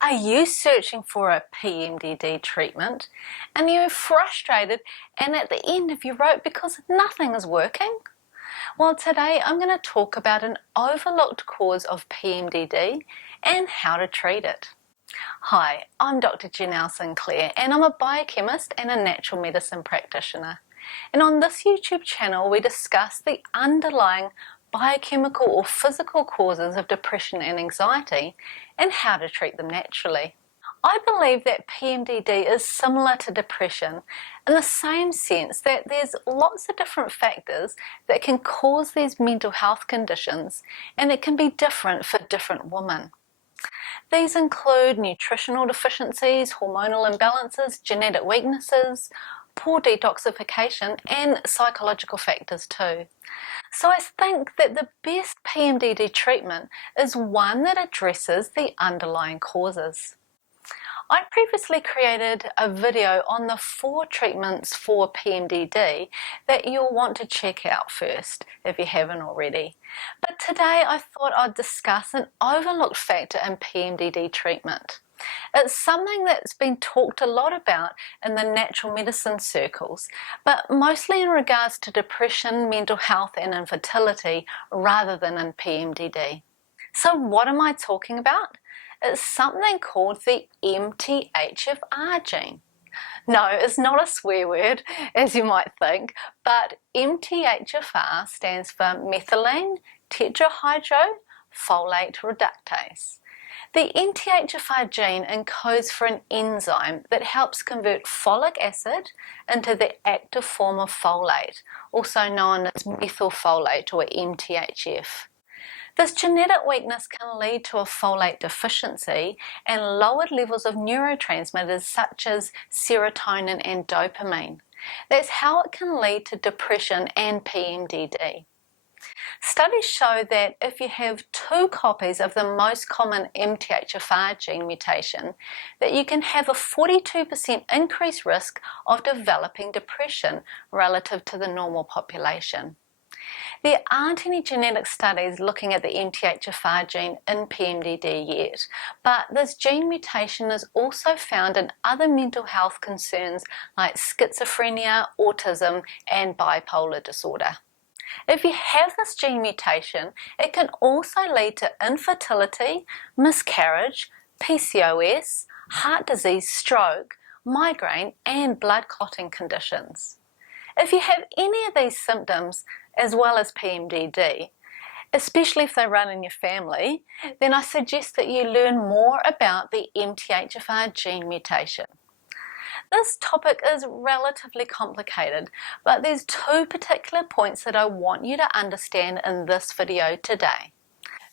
Are you searching for a PMDD treatment? And you're frustrated and at the end of your rope because nothing is working? Well, today I'm going to talk about an overlooked cause of PMDD and how to treat it. Hi, I'm Dr. Janelle Sinclair and I'm a biochemist and a natural medicine practitioner. And on this YouTube channel we discuss the underlying biochemical or physical causes of depression and anxiety and how to treat them naturally. I believe that PMDD is similar to depression in the same sense that there's lots of different factors that can cause these mental health conditions, and it can be different for different women. These include nutritional deficiencies, hormonal imbalances, genetic weaknesses, poor detoxification, and psychological factors too. So I think that the best PMDD treatment is one that addresses the underlying causes. I previously created a video on the 4 treatments for PMDD that you'll want to check out first if you haven't already. But today I thought I'd discuss an overlooked factor in PMDD treatment. It's something that's been talked a lot about in the natural medicine circles, but mostly in regards to depression, mental health and infertility rather than in PMDD. So what am I talking about? It's something called the MTHFR gene. No, it's not a swear word, as you might think, but MTHFR stands for methylene, TETRAHYDRO, folate reductase. The MTHFR gene encodes for an enzyme that helps convert folic acid into the active form of folate, also known as methylfolate or MTHF. This genetic weakness can lead to a folate deficiency and lowered levels of neurotransmitters such as serotonin and dopamine. That's how it can lead to depression and PMDD. Studies show that if you have 2 copies of the most common MTHFR gene mutation, that you can have a 42% increased risk of developing depression relative to the normal population. There aren't any genetic studies looking at the MTHFR gene in PMDD yet, but this gene mutation is also found in other mental health concerns like schizophrenia, autism, and bipolar disorder. If you have this gene mutation, it can also lead to infertility, miscarriage, PCOS, heart disease, stroke, migraine, and blood clotting conditions. If you have any of these symptoms, as well as PMDD, especially if they run in your family, then I suggest that you learn more about the MTHFR gene mutation. This topic is relatively complicated, but there's 2 particular points that I want you to understand in this video today.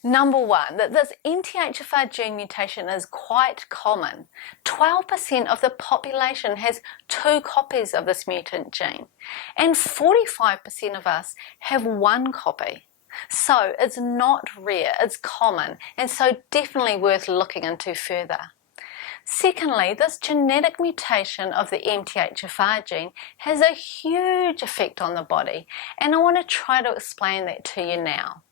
Number 1, that this MTHFR gene mutation is quite common. 12% of the population has 2 copies of this mutant gene, and 45% of us have 1 copy. So it's not rare, it's common, and so definitely worth looking into further. Secondly, this genetic mutation of the MTHFR gene has a huge effect on the body, and I want to try to explain that to you now.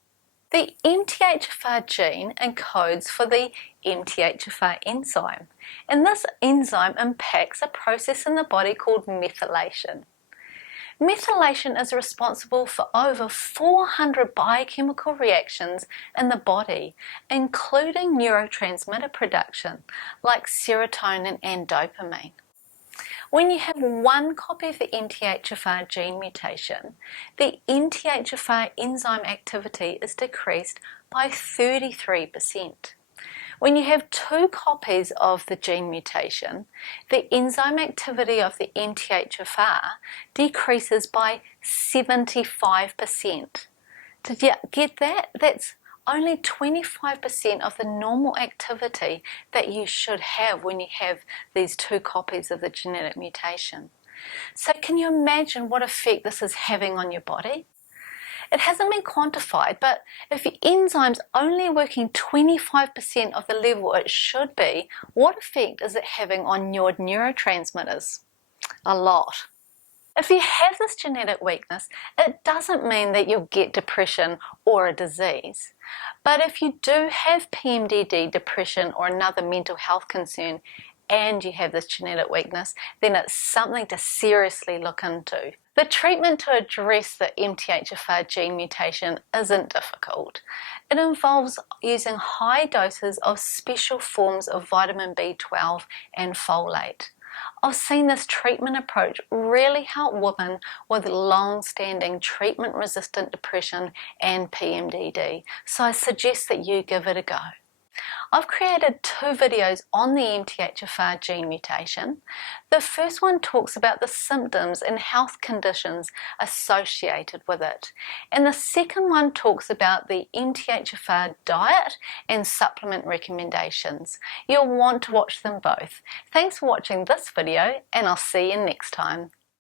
The MTHFR gene encodes for the MTHFR enzyme, and this enzyme impacts a process in the body called methylation. Methylation is responsible for over 400 biochemical reactions in the body, including neurotransmitter production like serotonin and dopamine. When you have 1 copy of the MTHFR gene mutation, the MTHFR enzyme activity is decreased by 33%. When you have 2 copies of the gene mutation, the enzyme activity of the MTHFR decreases by 75%. Did you get that? That's only 25% of the normal activity that you should have when you have these 2 copies of the genetic mutation. So can you imagine what effect this is having on your body? It hasn't been quantified, but if your enzyme's only working 25% of the level it should be, what effect is it having on your neurotransmitters? A lot. If you have this genetic weakness, it doesn't mean that you'll get depression or a disease. But if you do have PMDD, depression, or another mental health concern, and you have this genetic weakness, then it's something to seriously look into. The treatment to address the MTHFR gene mutation isn't difficult. It involves using high doses of special forms of vitamin B12 and folate. I've seen this treatment approach really help women with long-standing treatment-resistant depression and PMDD, so I suggest that you give it a go. I've created 2 videos on the MTHFR gene mutation. The first one talks about the symptoms and health conditions associated with it, and the second one talks about the MTHFR diet and supplement recommendations. You'll want to watch them both. Thanks for watching this video, and I'll see you next time.